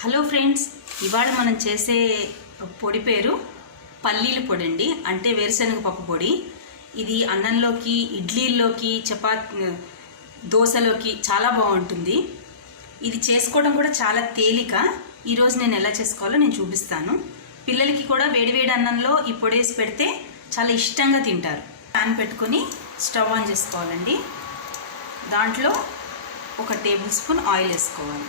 Hello friends, ఇవాళ మనం చేసే పొడి పేరు పల్లీల పొడి అండి. అంటే వేరుశనగ పప్పు పొడి. ఇది అన్నంలోకి, ఇడ్లీల్లోకి, దోశలోకి చాలా బాగుంటుంది. ఇది చేసుకోవడం కూడా చాలా తేలిక. ఈరోజు నేను ఎలా చేసుకోవాలో నేను చూపిస్తాను. పిల్లలకి కూడా వేడివేడి అన్నంలో ఈ పొడి వేసి పెడితే చాలా ఇష్టంగా తింటారు. ప్యాన్ పెట్టుకొని స్టవ్ ఆన్ చేసుకోవాలండి. దాంట్లో 1 టేబుల్ స్పూన్ ఆయిల్ వేసుకోవాలి.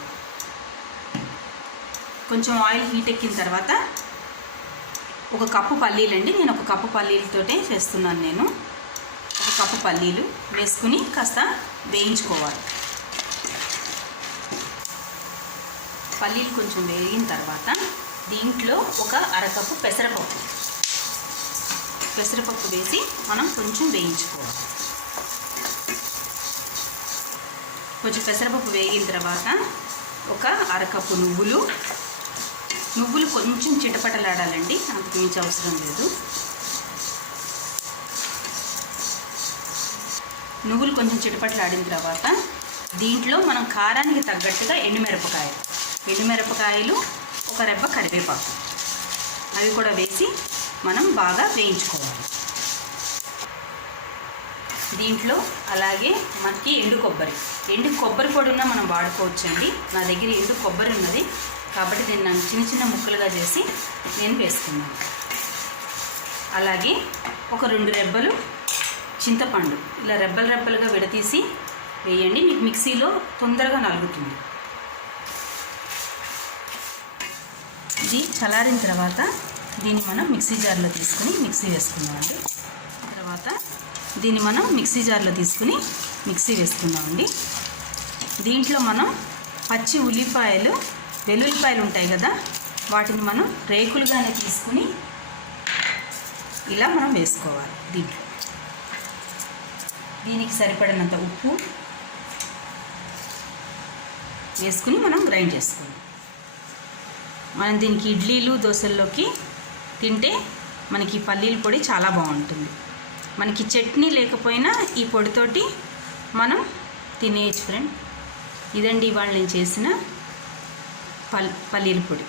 కొంచెం ఆయిల్ హీట్ ఎక్కిన తర్వాత 1 కప్పు పల్లీలండి. నేను 1 కప్పు పల్లీలతోటే చేస్తున్నాను. నేను 1 కప్పు పల్లీలు వేసుకుని కాస్త వేయించుకోవాలి. పల్లీలు కొంచెం వేగిన తర్వాత దీంట్లో 1 అరకప్పు పెసరపప్పు వేసి మనం కొంచెం వేయించుకోవాలి. కొంచెం పెసరపప్పు వేగిన తర్వాత 1 అరకప్పు నువ్వులు కొంచెం చిటపటలాడాలండి, అంతకు మించి అవసరం లేదు. నువ్వులు కొంచెం చిటపటలాడిన తర్వాత దీంట్లో మనం కారానికి తగ్గట్టుగా ఎండుమిరపకాయలు 1 రెబ్బ కరివేపాకు అవి కూడా వేసి మనం బాగా వేయించుకోవాలి. దీంట్లో అలాగే మనకి ఎండు కొబ్బరి పొడి ఉన్నా మనం వాడుకోవచ్చండి. నా దగ్గర ఎండు కొబ్బరి ఉన్నది కాబట్టి దీన్ని చిన్న చిన్న ముక్కలుగా చేసి నేను వేసుకున్నాను. అలాగే 2 రెబ్బలు చింతపండు ఇలా రెబ్బలుగా విడతీసి వేయండి. మీకు మిక్సీలో తొందరగా నలుగుతుంది. ఇది చల్లారిన తర్వాత దీన్ని మనం మిక్సీ జార్లో తీసుకుని మిక్సీ వేసుకున్నామండి. తర్వాత దీన్ని మనం మిక్సీ జార్లో తీసుకుని మిక్సీ వేసుకున్నామండి. దీంట్లో మనం పచ్చి ఉల్లిపాయలు, వెల్లుల్లిపాయలు ఉంటాయి కదా, వాటిని మనం రేకులుగానే తీసుకుని ఇలా మనం వేసుకోవాలి. దీనికి సరిపడినంత ఉప్పు వేసుకుని మనం గ్రైండ్ చేసుకోవాలి. మనం దీనికి ఇడ్లీలు, దోశల్లోకి తింటే మనకి పల్లీల పొడి చాలా బాగుంటుంది. మనకి చట్నీ లేకపోయినా ఈ పొడితోటి మనం తినేయచ్చు ఫ్రెండ్. ఇదండి ఇవాళ నేను చేసిన పల్లీల పొడి.